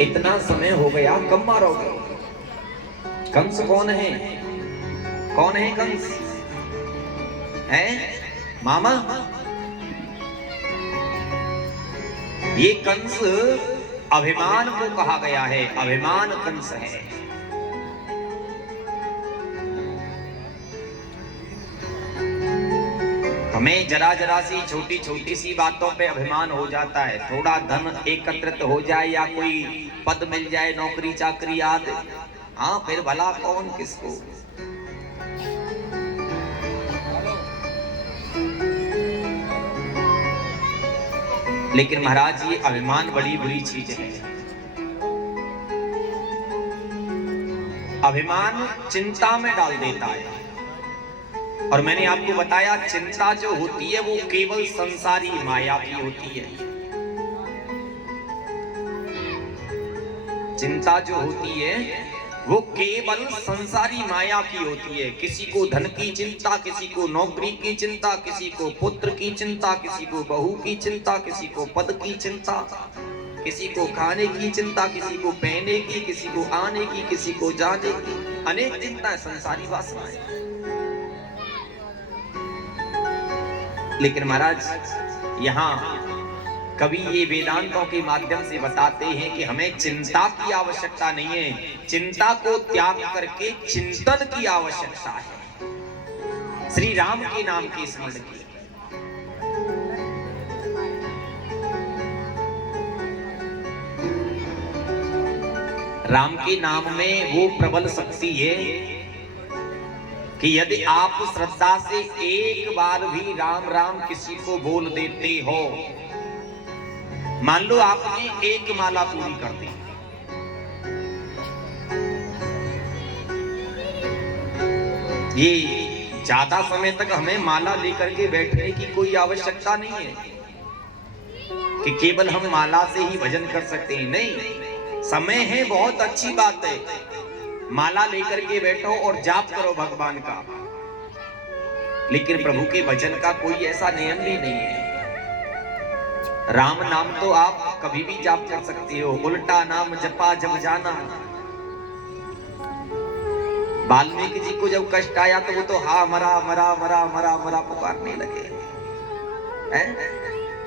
इतना समय हो गया, कब मारोगे? कंस कौन है? कौन है कंस? है मामा? ये कंस अभिमान को कहा गया है, अभिमान कंस है। हमें जरा जरा सी छोटी छोटी सी बातों पे अभिमान हो जाता है। थोड़ा धन एकत्रित हो जाए या कोई पद मिल जाए, नौकरी चाकरी आदि, हाँ फिर भला कौन किसको। लेकिन महाराज ये अभिमान बड़ी बुरी चीज है। अभिमान चिंता में डाल देता है। और मैंने आपको बताया चिंता जो होती है वो केवल संसारी माया की होती है। चिंता जो होती है वो केवल संसारी माया की होती है। किसी को धन की चिंता, किसी को नौकरी की चिंता, किसी को पुत्र की चिंता, किसी को बहू की चिंता, किसी को पद की चिंता, किसी को खाने की चिंता, किसी को पहनने की, किसी को आने की, किसी को जाने की, अनेक चिंताएं, संसारी वासनाएं। लेकिन महाराज यहाँ कवि ये वेदांतों के माध्यम से बताते हैं कि हमें चिंता की आवश्यकता नहीं है, चिंता को त्याग करके चिंतन की आवश्यकता है। श्री राम के नाम की स्मरण की। राम के नाम में वो प्रबल शक्ति है कि यदि आप श्रद्धा से एक बार भी राम राम किसी को बोल देते हो, मान लो आपने एक माला पूरी कर दी, ये ज्यादा समय तक हमें माला लेकर के बैठने की कोई आवश्यकता नहीं है कि केवल हम माला से ही भजन कर सकते हैं। नहीं, समय है, बहुत अच्छी बात है, माला लेकर के बैठो और जाप करो भगवान का। लेकिन प्रभु के भजन का कोई ऐसा नियम भी नहीं है। राम नाम तो आप कभी भी जाप कर सकते हो, उल्टा नाम जपा जब जाना। वाल्मीकि जी को जब कष्ट आया तो वो तो हा मरा मरा मरा मरा मरा पुकारने लगे हैं?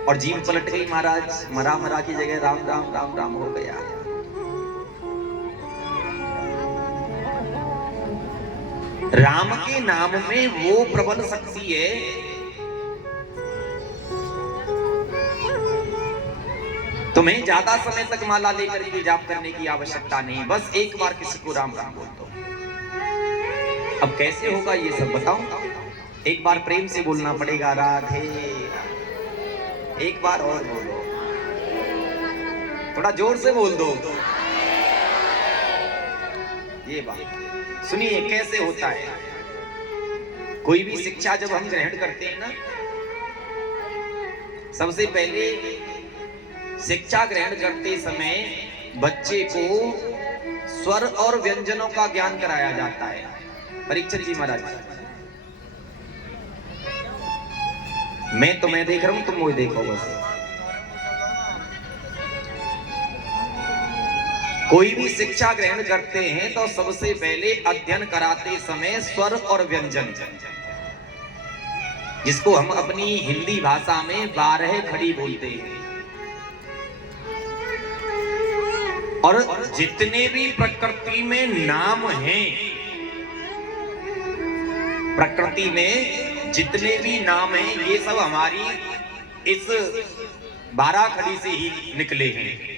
और जीव पलट गई महाराज, मरा मरा की जगह राम राम राम राम हो गया। राम के नाम में वो प्रबल शक्ति है। तुम्हें ज्यादा समय तक माला लेकर के जाप करने की आवश्यकता नहीं, बस एक बार किसी को राम राम बोल दो। अब कैसे होगा ये सब बताऊं? एक बार प्रेम से बोलना पड़ेगा, राधे। एक बार और बोलो, थोड़ा जोर से बोल दो। ये बात सुनिए कैसे होता है। कोई भी शिक्षा जब हम ग्रहण करते हैं ना, सबसे पहले शिक्षा ग्रहण करते समय बच्चे को स्वर और व्यंजनों का ज्ञान कराया जाता है। परीक्षित जी महाराज, मैं तुम्हें देख रहा हूं, तुम मुझे देखो बस। कोई भी शिक्षा ग्रहण करते हैं तो सबसे पहले अध्ययन कराते समय स्वर और व्यंजन, जिसको हम अपनी हिंदी भाषा में 12 खड़ी बोलते हैं। और जितने भी प्रकृति में नाम हैं, प्रकृति में जितने भी नाम हैं, ये सब हमारी इस 12 खड़ी से ही निकले हैं।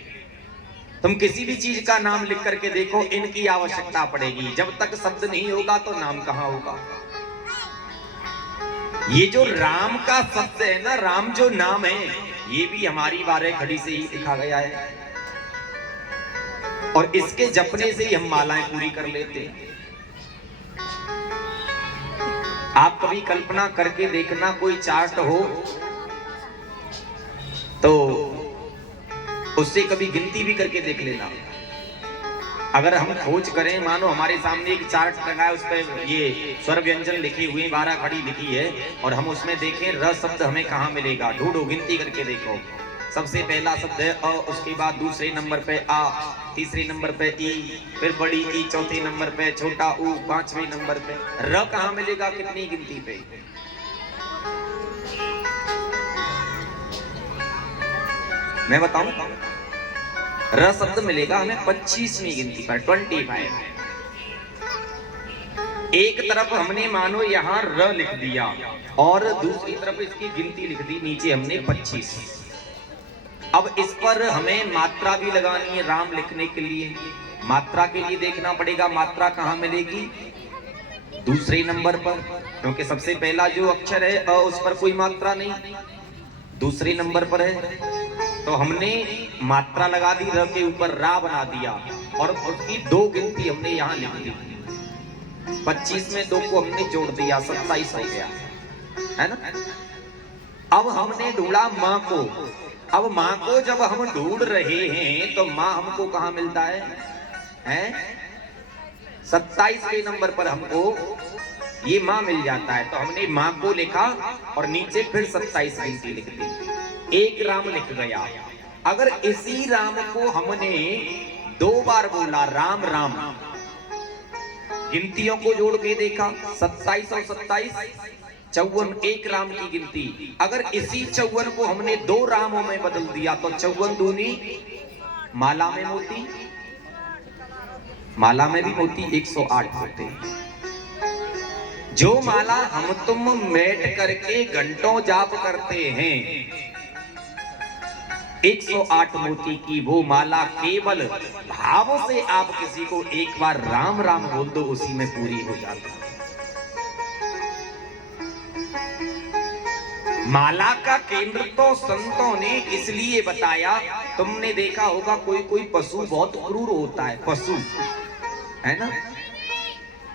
तुम किसी भी चीज का नाम लिख करके देखो, इनकी आवश्यकता पड़ेगी। जब तक शब्द नहीं होगा तो नाम कहां होगा। ये जो राम का शब्द है ना, राम जो नाम है, ये भी हमारी 12 खड़ी से ही लिखा गया है। और इसके जपने से ही हम मालाएं पूरी कर लेते हैं। आप कभी कल्पना करके देखना, कोई चार्ट हो तो उससे कभी गिनती भी करके देख लेना। अगर हम खोज करें, मानो हमारे सामने एक चार्ट लगा है, उस पर ये स्वर व्यंजन लिखे हुए 12 खड़ी लिखी है, और हम उसमें देखें र शब्द हमें कहाँ मिलेगा, ढूंढो, गिनती करके देखो। सबसे पहला शब्द है अ, उसके बाद दूसरे नंबर पे आ, तीसरे नंबर पे ई, फिर बड़ी ई, चौथे नंबर पे छोटा ऊ, पांचवें नंबर पे र कहाँ मिलेगा, कितनी गिनती पे? मैं बताऊं, र शब्द मिलेगा हमें 25वीं गिनती पर, 25। एक तरफ हमने मानो यहाँ र लिख दिया और दूसरी तरफ इसकी गिनती लिख दी, नीचे हमने 25। अब इस पर हमें मात्रा भी लगानी है राम लिखने के लिए। मात्रा के लिए देखना पड़ेगा मात्रा कहाँ मिलेगी, दूसरे नंबर पर, क्योंकि सबसे पहला जो अक्षर है अ, उस पर कोई मात्रा नहीं, दूसरे नंबर पर है। तो हमने मात्रा लगा दी, र के ऊपर रा बना दिया और उसकी 2 गिनती हमने यहाँ लिख दी। 25 में 2 को हमने जोड़ दिया, 27 हो गया, है ना। अब हमने ढूंढा माँ को। अब माँ को जब हम ढूंढ रहे हैं तो माँ हमको कहाँ मिलता है? 27वें नंबर पर हमको ये माँ मिल जाता है। तो हमने माँ को लिखा और नीचे फिर 27 गिनती लिख दी, एक राम लिख गया। अगर इसी राम को हमने 2 बार बोला राम राम, गिनतियों को जोड़ के देखा, 27 और 27 54, एक राम की गिनती। अगर इसी 54 को हमने 2 रामों में बदल दिया तो 54 दूनी माला में मोती, माला में भी मोती 108 होते। जो माला हम तुम बैठ करके घंटों जाप करते हैं, 108 मोती की वो माला केवल भाव से आप किसी को एक बार राम राम बोल दो, उसी में पूरी हो जाती है। माला का केंद्र तो संतों ने इसलिए बताया, तुमने देखा होगा कोई कोई पशु बहुत क्रूर होता है, पशु है ना,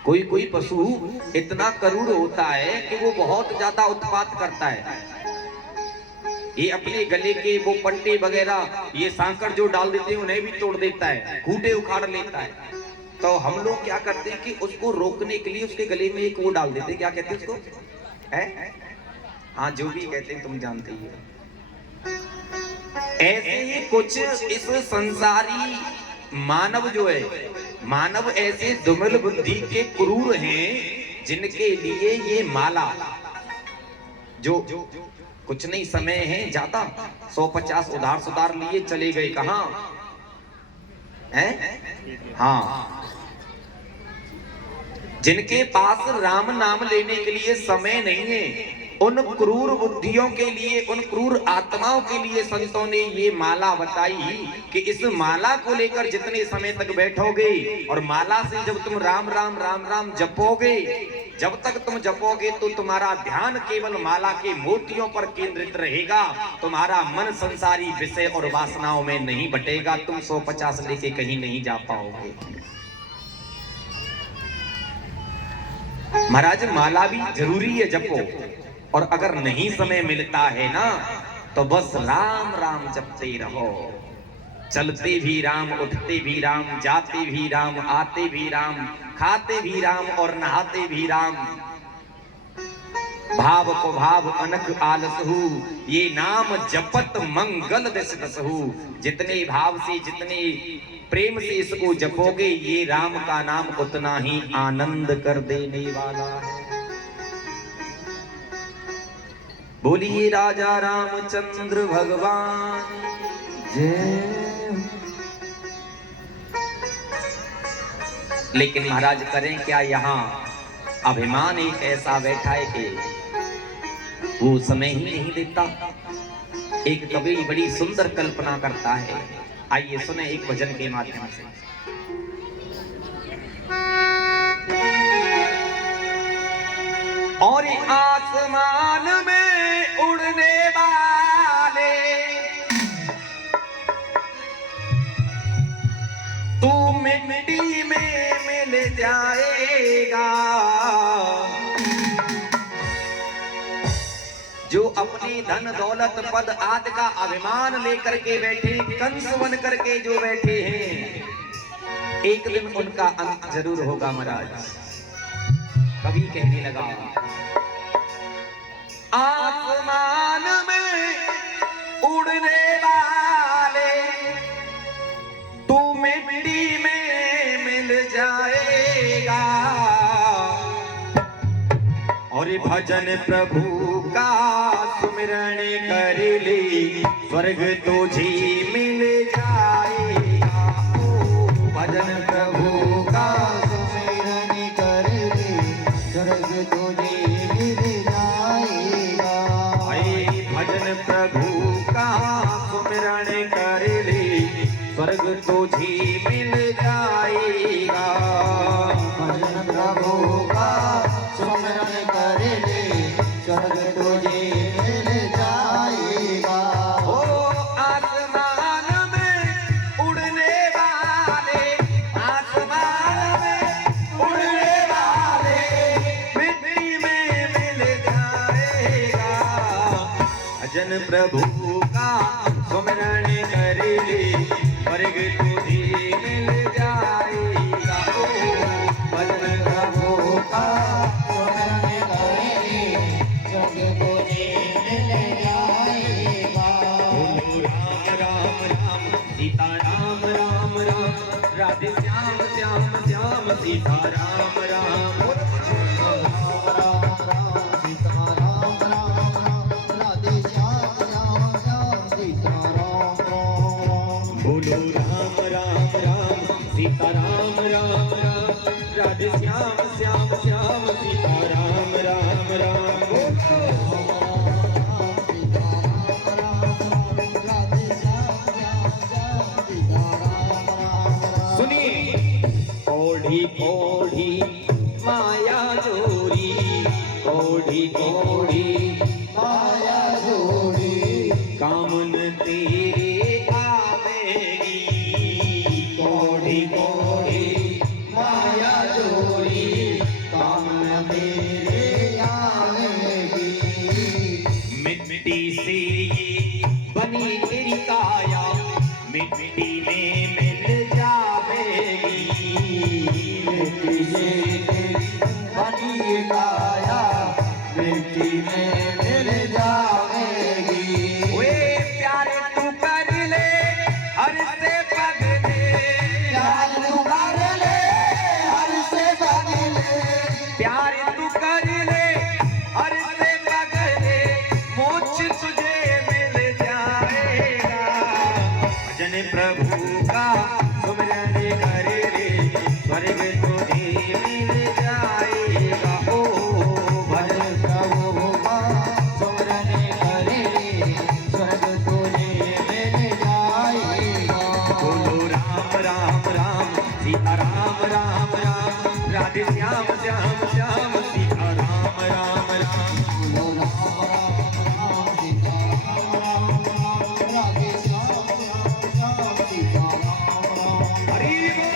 कोई कोई पशु इतना क्रूर होता है कि वो बहुत ज्यादा उत्पात करता है। ये अपने गले के वो पट्टे वगैरह, ये सांकड़ जो डाल देते हैं उन्हें भी तोड़ देता है, खूंटे उखाड़ लेता है। तो हम लोग क्या करते हैं कि उसको रोकने के लिए उसके गले में एक वो डाल देते हैं, क्या कहते हैं उसको, है? हाँ, जो भी कहते हैं तुम जानते ही हो। ऐसे ही कुछ इस संसारी मानव जो है, मानव ऐसे दुर्बल बुद्धि के क्रूर हैं जिनके लिए ये माला, जो कुछ नहीं समय है ज्यादा, 150 उधार सुधार लिए चले गए कहां हैं? हाँ, जिनके पास राम नाम लेने के लिए समय नहीं है, उन क्रूर बुद्धियों के लिए, उन क्रूर आत्माओं के लिए संतों ने ये माला बताई कि इस माला को लेकर जितने समय तक बैठोगे और माला से जब तुम राम राम राम राम जपोगे, जब तक तुम जपोगे तो तुम्हारा ध्यान केवल माला के मोतियों पर केंद्रित रहेगा, तुम्हारा मन संसारी विषय और वासनाओं में नहीं बटेगा, तुम 150 लेके कहीं नहीं जा पाओगे। महाराज माला भी जरूरी है जपो, और अगर नहीं समय मिलता है ना तो बस राम राम जपते रहो। चलते भी राम, उठते भी राम, जाते भी राम, आते भी राम, खाते भी राम और नहाते भी राम। भाव को भाव अनक आलसहु, ये नाम जपत मंगल दिस दसहु। जितने भाव से, जितने प्रेम से इसको जपोगे, ये राम का नाम उतना ही आनंद कर देने वाला है। बोलिए राजा रामचंद्र भगवान जय। लेकिन महाराज करें क्या, यहाँ अभिमान एक ऐसा बैठा है कि वो समय ही नहीं देता। एक कवि बड़ी सुंदर कल्पना करता है, आइए सुने एक भजन के माध्यम से। और आसमान में उड़ने वाले तू मिट्टी में मिल जाएगा। जो अपनी धन दौलत पद आदि का अभिमान लेकर के बैठे, कंस बन करके जो बैठे हैं, एक दिन उनका अंत जरूर होगा महाराज। कभी कहने लगा, आसमान में उड़ने वाले मिट्टी में मिल जाएगा। और भजन प्रभु का सुमिरन कर ले, स्वर्ग तुझे मिल जाएगा। ओ भजन प्रभु का सुमिरन कर ले, स्वर्ग तुझे मिल जाएगा। भजन प्रभु का सुमिरन कर ले, स्वर्ग तुझे मिल जाएगा। भजन प्रभु का सुमिरन कर ले, स्वर्ग तुझे मिल जाएगा। ओ आसमान में उड़ने वाले, आसमान में उड़ने वाले, मिट्टी में मिल जाएगा। भजन प्रभु का सुमिरन कर ले, स्वर्ग तुझे मिल जाएगा। ओ भजन प्रभु का सुमिरन कर ले, स्वर्ग तुझे मिल जाएगा। बोलो राम राम राम सीता राम राम राम, राधे श्याम श्याम श्याम सीता राम राम। बोलो राम राम राम सीता राम राम राम, राधे श्याम श्याम श्याम सीता राम राम राम। सुनिए ओढ़ी ओढ़ी माया जोरी, ओढ़ी ओढ़ी माया जोड़ी, कामन तेरे आवेगी। ओढ़ी ओढ़ी माया जोड़ी, कामन तेरे आवेगी। मिट्टी से ये बनी तेरी काया, मिट्टी में मिल जावेगी। मिट्टी से बनी काया, मिट्टी में मिल जाएगी। ओए प्यारे तू कर ले हर से पगले, प्यार तू कर ले, हर से बदले। प्यार तू कर ले हर से पगले, मोक्ष तुझे मिल जाएगा। भजन प्रभु का सुमिरन कर ले, स्वर्ग तुझे मिल जाएगा। ओ भजन प्रभु का सुमिरन कर ले, स्वर्ग तुझे मिल जाएगा। बोलो राम राम राम सीता राम राम राम, राधे श्याम श्याम श्याम सीता राम राम राम। बोलो राम राम राम सीता राम राम, राधे श्याम श्याम श्याम सीता राम राम। हरि बोल।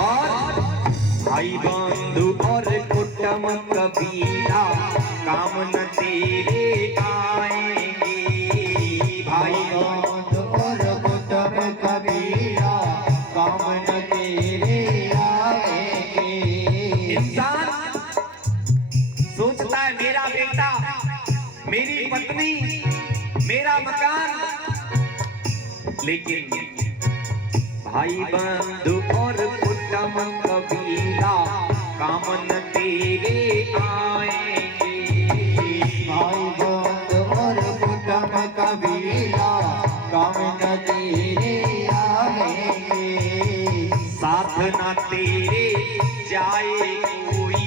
और भाई बंधु और कुटुंब कबीला, कामन तेरे आएंगे। भाई और कुटुंब कबीरा, कामन तेरे आएंगे। इंसान सोचता है मेरा बेटा, मेरी पत्नी, मेरा मकान, लेकिन भाई बंधु और कुटुंब कबीला, कामन तेरे आएंगे। भाई बंद और कुटुंब कबीला, कामन तेरे आएंगे। साथ ना तेरे जाए कोई,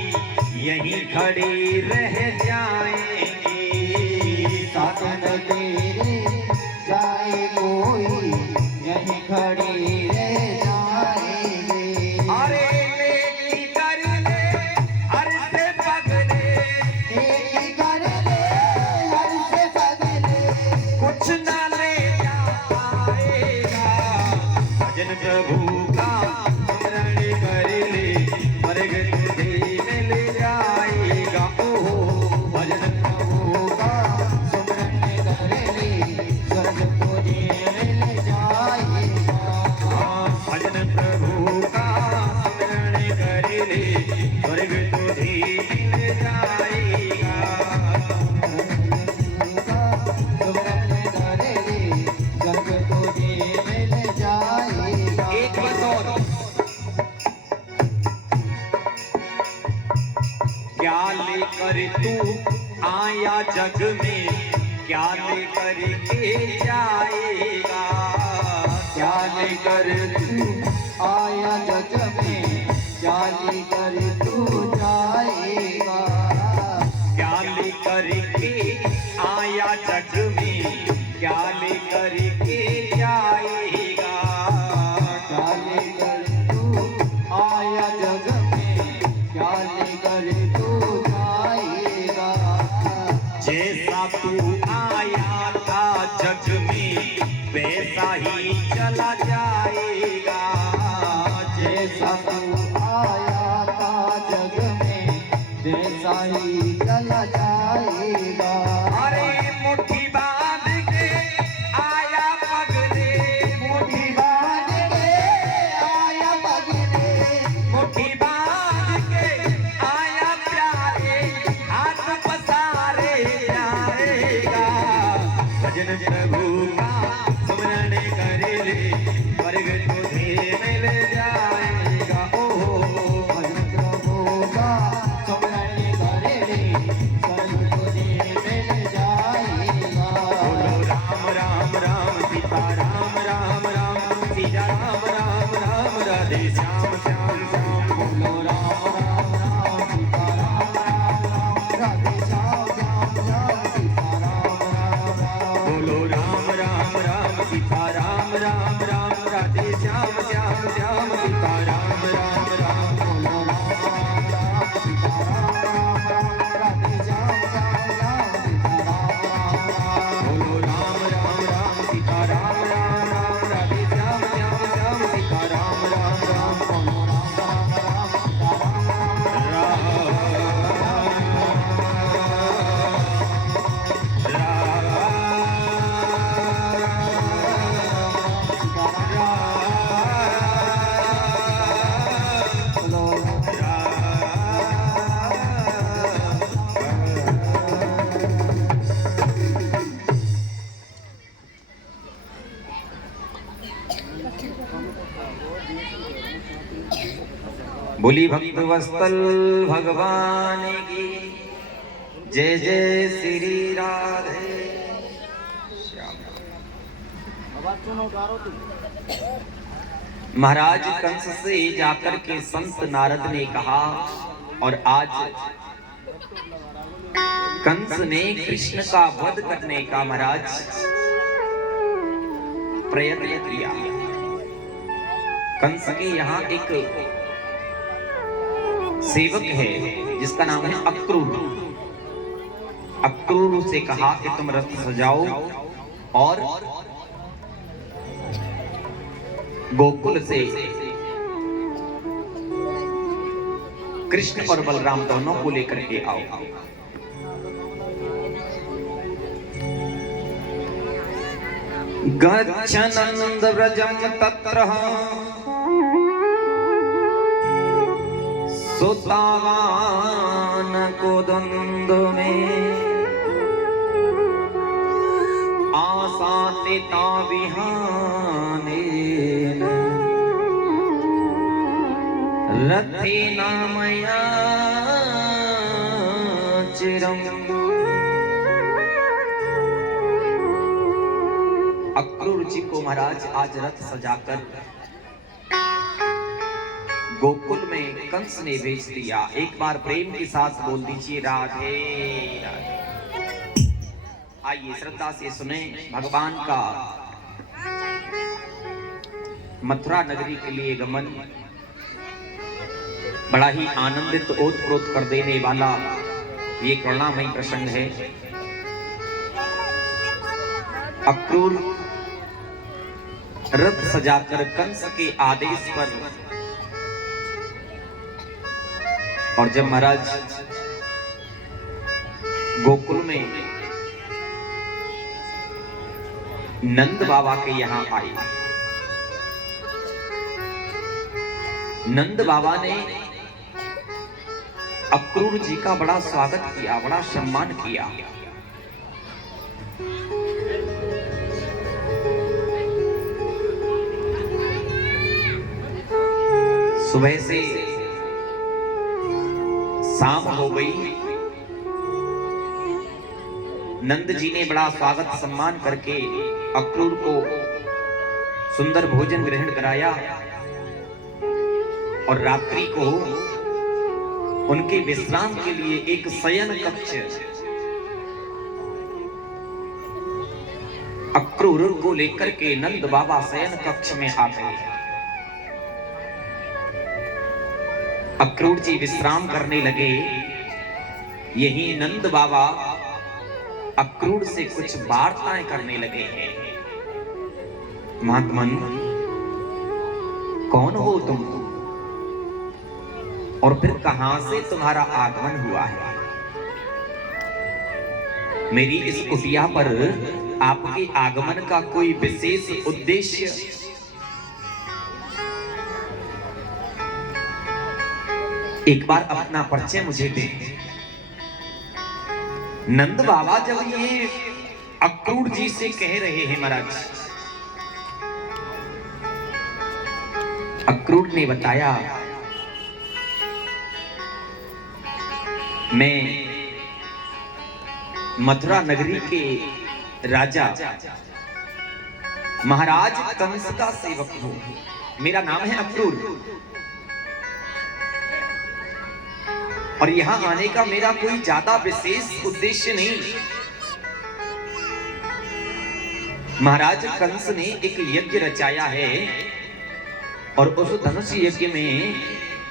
यहीं खड़े रह जाएंगे। साथ न तेरे जाए कोई, यहीं खड़े रह जाएंगे। अरे बेटी कर ले हर से पगले, एक कर ले, हर से बदले। कुछ ना ले जा पाएगा। भजन प्रभु का स्मरण कर ले, स्वर्ग तुझे मिल जाएगा। ओ भजन लेकर तू आया जग में, क्या लेकर के जाएगा, क्या लेकर तू आया जग में, क्या लेकर तू जाएगा, क्या लेकर के आया जग में, क्या लेकर के जाएगा, क्या लेकर तू आया जग में, क्या लेकर तू जाएगा, जैसा तू आया था जग में वैसा ही चला जाएगा, जैसा तू आया था जग में वैसा ही चला जाएगा। अरे मुट्ठी बांध के आया पगले, मुट्ठी बांध के आया पगले, मुट्ठी बांध के आया प्यारे, हाथ पसारे जाएगा, भजन प्रभु का स्मरण करे ले, स्वर्ग तुझे मिल जाएगा, ओ भजन प्रभु का स्मरण करे ले, स्वर्ग तुझे मिल जाएगा। बोलो राम राम राम सीता राम राम राम, सीता राम राम राम, राधे श्याम श्याम श्याम, बोलो राम राम राम सीता राम राम राम, राधे श्याम श्याम श्याम सीता राम राम राम। बोलो राम राम राम सीता राम राम राम, राधे श्याम श्याम श्याम, सीता राम राम राम, बोलो राम राम राम सीता राम राम राम, राधे श्याम श्याम श्याम सीता राम राम राम। बोलो राम राम राम सीता राम राम राम, राधे श्याम श्याम श्याम, सीता राम राम राम, बोलो राम राम राम सीता राम राम बोली भक्त वत्सल भगवान की जय जय श्री राधे श्याम। महाराज कंस से जाकर के संत नारद ने कहा, और आज कंस ने कृष्ण का वध करने का महाराज प्रयत्न किया। कंस के यहाँ एक सेवक है जिसका नाम है अक्रूर। अक्रूर से कहा कि तुम रथ सजाओ और गोकुल से कृष्ण और बलराम दोनों को लेकर के आओ। गच्छनंद व्रजम तत्र सुतावान कोदंड में, आसातिता विहानेन रथेना मया चिरम। अक्रूर जी को महाराज आज रथ सजाकर गोकुल में कंस ने भेज दिया। एक बार प्रेम के साथ बोल दीजिए राधे राधे। आइए श्रद्धा से सुने भगवान का मथुरा नगरी के लिए गमन। बड़ा ही आनंदित ओतप्रोत कर देने वाला ये करुणामयी प्रसंग है। अक्रूर रथ सजाकर कंस के आदेश पर, और जब महाराज गोकुल में नंद बाबा के यहाँ आए, नंद बाबा ने अक्रूर जी का बड़ा स्वागत किया, बड़ा सम्मान किया। सुबह से शाम हो गई नंद जी ने बड़ा स्वागत सम्मान करके अक्रूर को सुंदर भोजन ग्रहण कराया और रात्रि को उनके विश्राम के लिए एक शयन कक्ष अक्रूर को लेकर के नंद बाबा शयन कक्ष में आ गए। अक्रूर जी विश्राम करने लगे। यही नंद बाबा अक्रूर से कुछ वार्ताएं करने लगे हैं। महात्मन, कौन हो तुम और फिर कहां से तुम्हारा आगमन हुआ है? मेरी इस कुटिया पर आपके आगमन का कोई विशेष उद्देश्य? एक बार अपना परिचय मुझे दे। नंद बाबा जब ये अक्रूर जी से कह रहे हैं महाराज, अक्रूर ने बताया, मैं मथुरा नगरी के राजा महाराज कंस का सेवक हूं। मेरा नाम है अक्रूर और यहां आने का मेरा कोई ज्यादा विशेष उद्देश्य नहीं। महाराज कंस ने एक यज्ञ रचाया है और उस धनुष यज्ञ में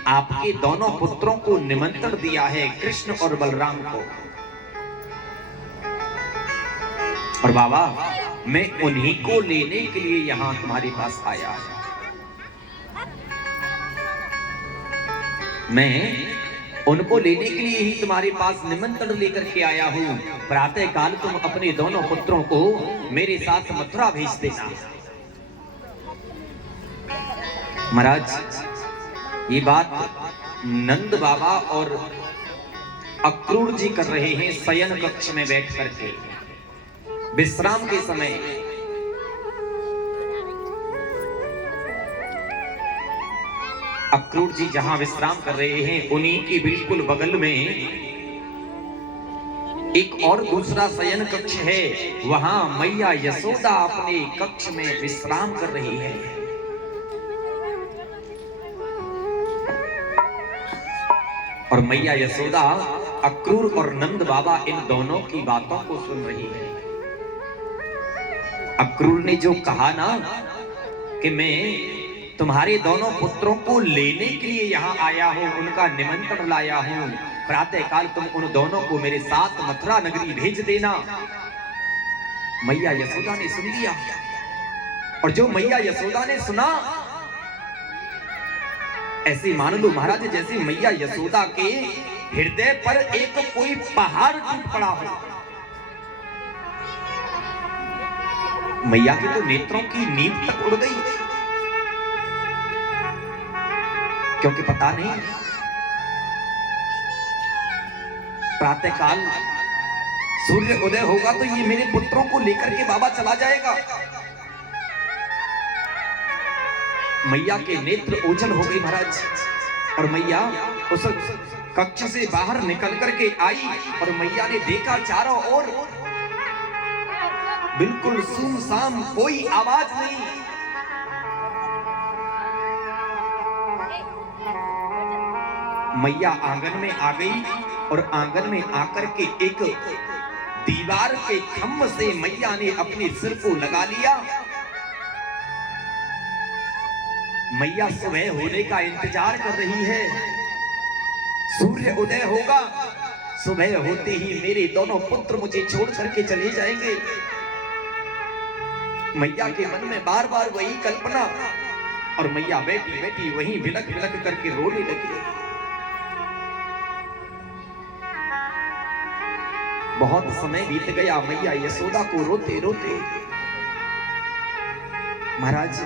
आपके दोनों पुत्रों को निमंत्रण दिया है, कृष्ण और बलराम को। और बाबा, मैं उन्हीं को लेने के लिए यहां तुम्हारे पास आया। मैं उनको लेने के लिए ही तुम्हारे पास निमंत्रण लेकर के आया हूं। प्रातः काल तुम अपने दोनों पुत्रों को मेरे साथ मथुरा भेज देना। महाराज, ये बात नंद बाबा और अक्रूर जी कर रहे हैं शयन कक्ष में बैठ करके विश्राम के समय। अक्रूर जी जहां विश्राम कर रहे हैं उन्हीं के बिल्कुल बगल में एक और दूसरा शयन कक्ष है। वहां मैया यशोदा अपने कक्ष में विश्राम कर रही है। और मैया यशोदा अक्रूर और नंद बाबा इन दोनों की बातों को सुन रही है। अक्रूर ने जो कहा ना कि मैं तुम्हारे दोनों पुत्रों को लेने के लिए यहाँ आया हूँ, उनका निमंत्रण लाया हूँ, प्रातः काल तुम उन दोनों को मेरे साथ मथुरा नगरी भेज देना। मैया यशोदा ने सुन लिया और जो मैया यशोदा ने सुना, ऐसे मान लो महाराज जैसे मैया यशोदा के हृदय पर एक कोई पहाड़ टूट पड़ा हो। मैया के तो नेत्रों की नींद तक उड़ गई, क्योंकि पता नहीं प्रातः काल सूर्य उदय होगा तो ये मेरे पुत्रों को लेकर के बाबा चला जाएगा। मैया के नेत्र ओझल हो गए महाराज। और मैया उस कक्ष से बाहर निकल करके आई और मैया ने देखा चारों ओर बिल्कुल सुनसान, कोई आवाज नहीं। मैया आंगन में आ गई और आंगन में आकर के एक दीवार के खंभ से मैया ने अपने सिर को लगा लिया। मैया सुबह होने का इंतजार कर रही है। सूर्य उदय होगा, सुबह होते ही मेरे दोनों पुत्र मुझे छोड़ करके चले जाएंगे। मैया के मन में बार बार वही कल्पना, और मैया बैठी बैठी वहीं बिलक बिलक करके रोने लगी। बहुत समय बीत गया मैया यशोदा को रोते रोते। महाराज,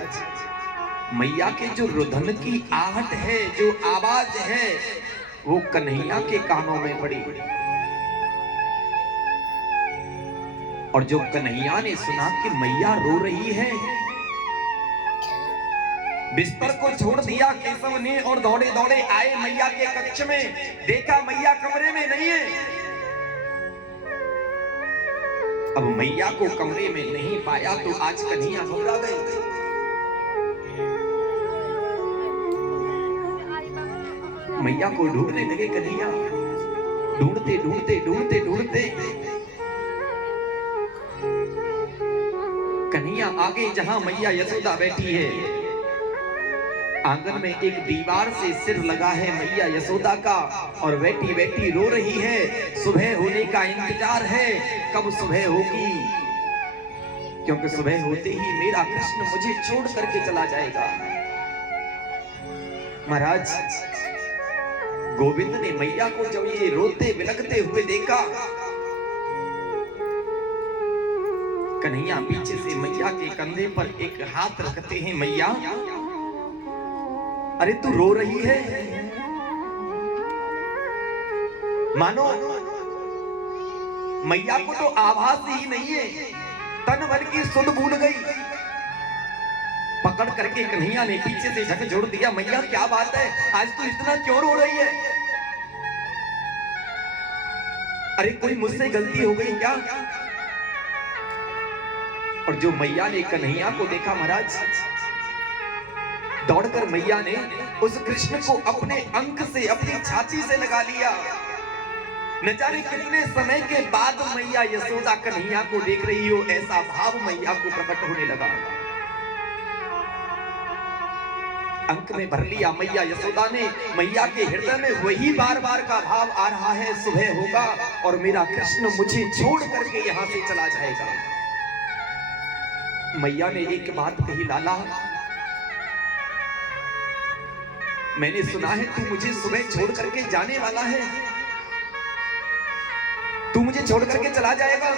मैया के जो रुदन की आहट है, जो आवाज है, वो कन्हैया के कानों में पड़ी। और जो कन्हैया ने सुना कि मैया रो रही है, बिस्तर को छोड़ दिया केशव ने और दौड़े दौड़े आए मैया के कक्ष में। देखा मैया कमरे में नहीं है। अब मैया को कमरे में नहीं पाया तो आज कन्हैया घबरा गए। मैया को ढूंढने लगे कन्हैया, ढूंढते ढूंढते ढूंढते ढूंढते कन्हैया आगे जहां मैया यशोदा बैठी है, आंगन में एक दीवार से सिर लगा है मैया यशोदा का, और बैठी बैठी रो रही है। सुबह होने का इंतजार है, कब सुबह होगी, क्योंकि सुबह होते ही मेरा कृष्ण मुझे छोड़ करके चला जाएगा। महाराज गोविंद ने मैया को जब ये रोते बिलखते हुए देखा, कन्हैया पीछे से मैया के कंधे पर एक हाथ रखते हैं। मैया, अरे तू रो रही है? मानो मैया को तो आभास ही नहीं है, तन भर की सुध भूल गई। पकड़ करके कन्हैया ने पीछे से झकझोर दिया। मैया क्या बात है, आज तू इतना क्यों रो रही है? अरे कोई मुझसे गलती हो गई क्या? और जो मैया ने कन्हैया को देखा महाराज, दौड़कर मैया ने उस कृष्ण को अपने अंक से, अपनी छाती से लगा लिया। न जाने कितने समय के बाद मैया यशोदा कन्हैया को देख रही हो, ऐसा भाव मैया को प्रकट होने लगा। अंक में भर लिया मैया यशोदा ने। मैया के हृदय में वही बार बार का भाव आ रहा है, सुबह होगा और मेरा कृष्ण मुझे छोड़ करके यहां से चला जाएगा। मैया ने एक बात कही, लाला मैंने सुना है तू मुझे सुबह छोड़ करके जाने वाला है, तू मुझे छोड़ करके चला जाएगा।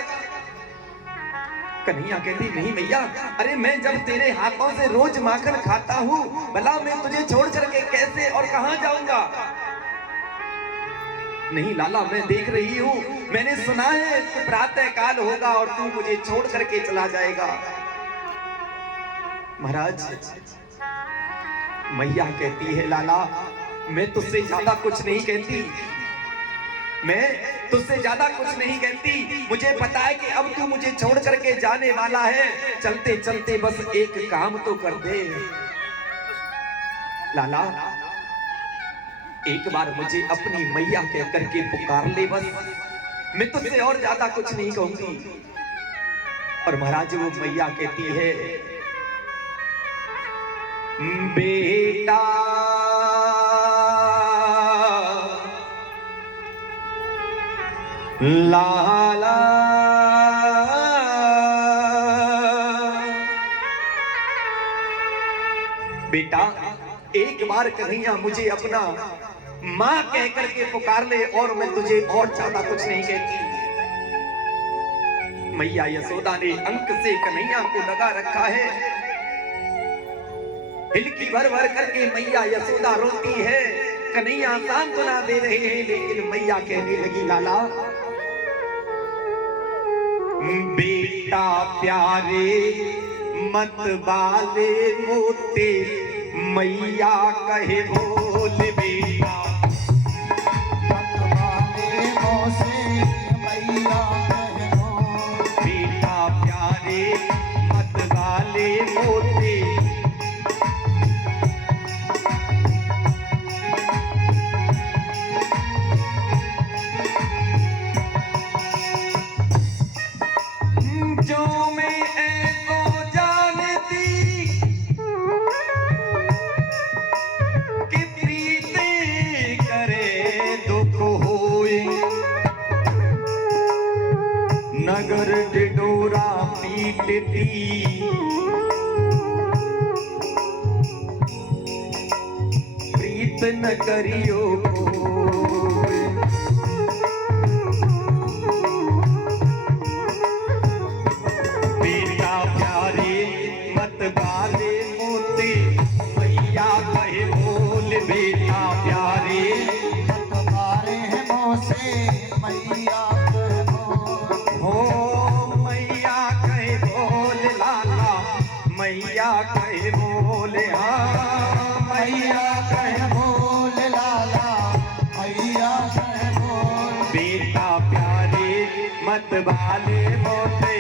कन्हैया कहती, नहीं मैया, अरे मैं जब तेरे हाथों से रोज माखन खाता हूं, भला मैं तुझे छोड़ करके कैसे और कहां जाऊंगा? नहीं लाला, मैं देख रही हूं, मैंने सुना है प्रातः काल होगा और तू मुझे छोड़ करके चला जाएगा। महाराज मैया कहती है, लाला मैं तुझसे ज्यादा कुछ नहीं कहती, मैं तुझसे ज्यादा कुछ नहीं कहती। मुझे पता है कि अब तू मुझे छोड़ करके जाने वाला है, चलते चलते बस एक काम तो कर दे। लाला एक बार मुझे अपनी मैया कह करके पुकार ले, बस मैं तुझसे और ज्यादा कुछ नहीं कहूंगी। और महाराज वो मैया कहती है, बेटा लाला बेटा एक बार कन्हैया मुझे अपना मां कह करके पुकार ले और मैं तुझे और ज्यादा कुछ नहीं कहती। मैया यशोदा ने अंक से कन्हैया को लगा रखा है। हिलकी भर भर करके मैया यशोदा रोती है, कन्हैया सांत्वना दे रहे हैं, लेकिन मैया कहने लगी, लाला बेटा प्यारे मत बाले मोते, मैया कहे बोल बेटा मत बाले मोसे, मैया कहे बोल। बेटा प्यारे मत बाले मोते, जो मैं ऐसो जानती कि प्रीते करे दुख होए, नगर डिडोरा पीटती, प्रीत न करियो कोई। बेटा प्यारे मत बाले मोते, मैया कहे बोल बेटा प्यारे मत बारे मोसे, मैया कहे बोल। हो मैया कहे बोल लाला, मैया कहे बोल, हाँ मैया कहे बोल लाला, मत वाले मोते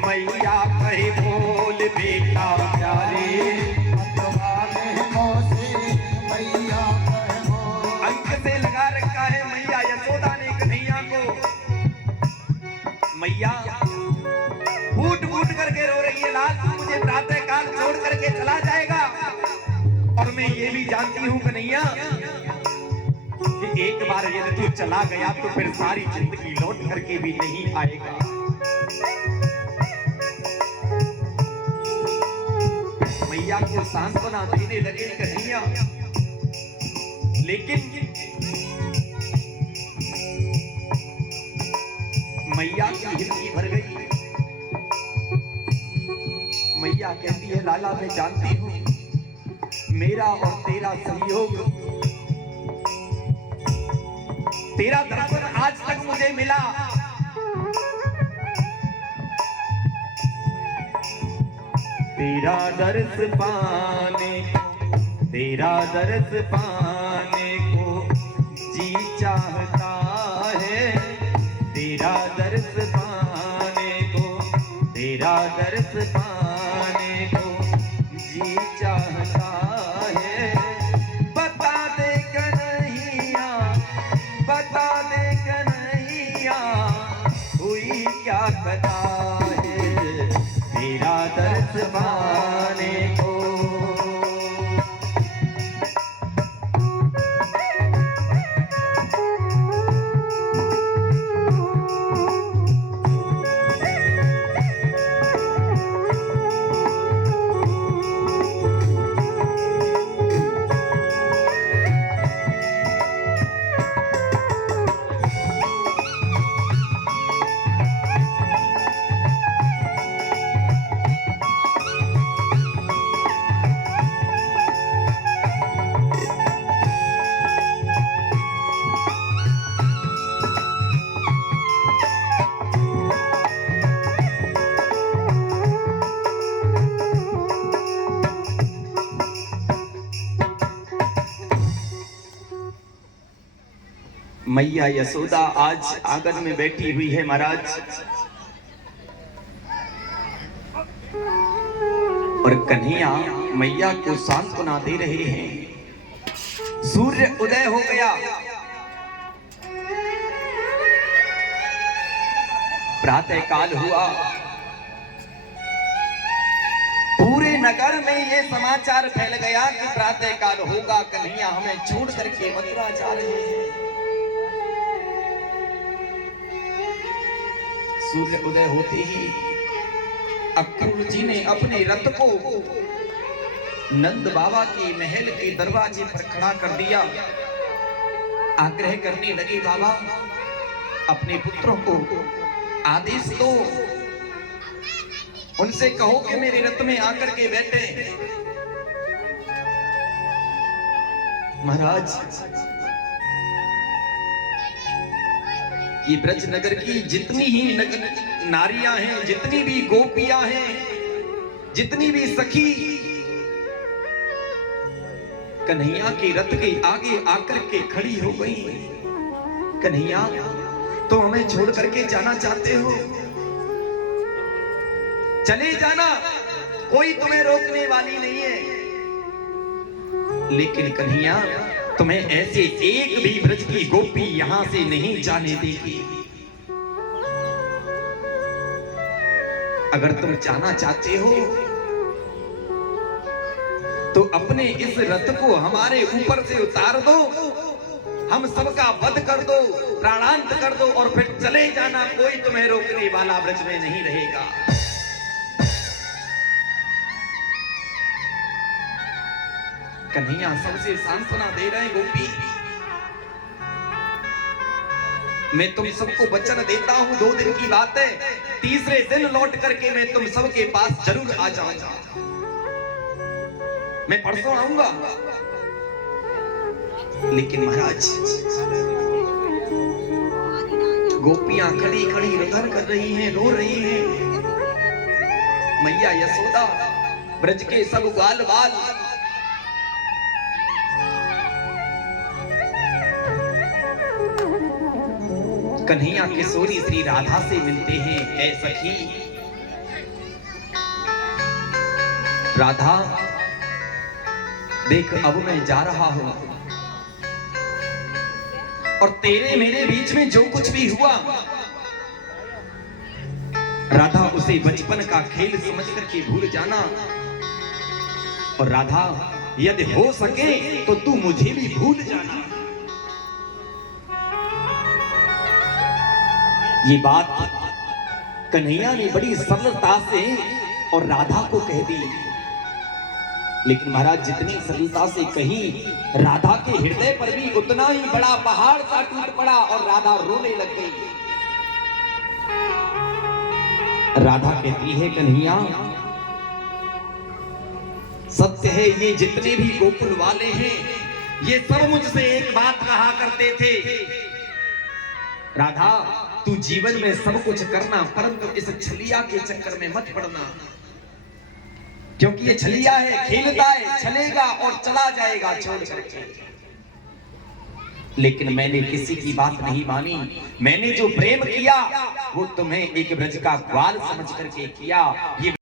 मैया कहे बोल बेटा प्यारे मतवाले मोसे मैया कहे बोल। अंक से लगा रखा है मैया यशोदा ने कन्हैया को। मैया फूट फूट करके रो रही है, लाल तू मुझे प्रातः काल छोड़ करके चला जाएगा, और मैं ये भी जानती हूँ कन्हैया कि एक बार यदि तू चला गया तो फिर सारी जिंदगी लौट करके भी नहीं आएगा। मैया को सांत्वना देने लगे कन्हैया, लेकिन मैया की हिम्मत भर गई। मैया कहती है लाला मैं जानती हूं मेरा और तेरा सहयोग, तेरा दर्शन आज तक मुझे मिला, तेरा दर्श पाने को जी चाहता है, तेरा दर्श पाने को जी चाहता है। बता दे कन्हैया, बता दे कन्हैया हुई क्या कथा है, तेरा दर्श पाने को। मैया यशोदा आज आंगन में बैठी हुई है महाराज, और कन्हैया मैया को सांत्वना दे रहे हैं। सूर्य उदय हो गया, प्रातः काल हुआ, पूरे नगर में ये समाचार फैल गया कि प्रातः काल होगा, कन्हैया हमें छोड़ करके मथुरा जा रहे हैं। सूर्य उदय होते ही अक्रूर जी ने अपने रथ को नंद बाबा के महल के दरवाजे पर खड़ा कर दिया। आग्रह करने लगे बाबा अपने पुत्रों को आदेश दो, उनसे कहो कि मेरे रथ में आकर के बैठे। महाराज ये ब्रज नगर की जितनी ही नारियां हैं, जितनी भी गोपियां हैं, जितनी भी सखी कन्हैया के रथ के आगे आकर के खड़ी हो गई। कन्हैया तो हमें छोड़ करके जाना चाहते हो, चले जाना, कोई तुम्हें रोकने वाली नहीं है, लेकिन कन्हैया तुम्हें ऐसे एक भी ब्रज की गोपी यहां से नहीं जाने देगी। अगर तुम जाना चाहते हो तो अपने इस रथ को हमारे ऊपर से उतार दो, हम सबका वध कर दो, प्राणांत कर दो, और फिर चले जाना, कोई तुम्हें रोकने वाला ब्रज में नहीं रहेगा। कन्हैया सबसे सांत्वना दे रहे हैं, गोपी मैं तुम सबको वचन देता हूं, 2 दिन की बात है, तीसरे दिन लौट करके मैं तुम सबके पास जरूर आ जाऊंगा। मैं परसों आऊंगा, लेकिन महाराज गोपियां खड़ी खड़ी रुदन कर रही हैं, रो रही हैं। मैया यशोदा ब्रज के सब ग्वाल बाल कन्हैया किशोरी श्री राधा से मिलते हैं। ऐ सखी राधा, देख अब मैं जा रहा हूं और तेरे मेरे बीच में जो कुछ भी हुआ, राधा उसे बचपन का खेल समझ करके भूल जाना। और राधा, यदि हो सके तो तू मुझे भी भूल जाना। ये बात कन्हैया ने बड़ी सरलता से और राधा को कह दी, लेकिन महाराज जितनी सरलता से कही, राधा के हृदय पर भी उतना ही बड़ा पहाड़ सा टूट पड़ा और राधा रोने लग गई। राधा कहती है, कन्हैया सत्य है, ये जितने भी गोकुल वाले हैं ये सब मुझसे एक बात कहा करते थे, राधा तू जीवन में सब कुछ करना परंतु इस छलिया के चक्कर में मत पड़ना, क्योंकि ये छलिया है, खेलता है, चलेगा और चला जाएगा छोड़ करके। लेकिन मैंने किसी की बात नहीं मानी, मैंने जो प्रेम किया वो तुम्हें एक ब्रज का ग्वाल समझ करके किया। ये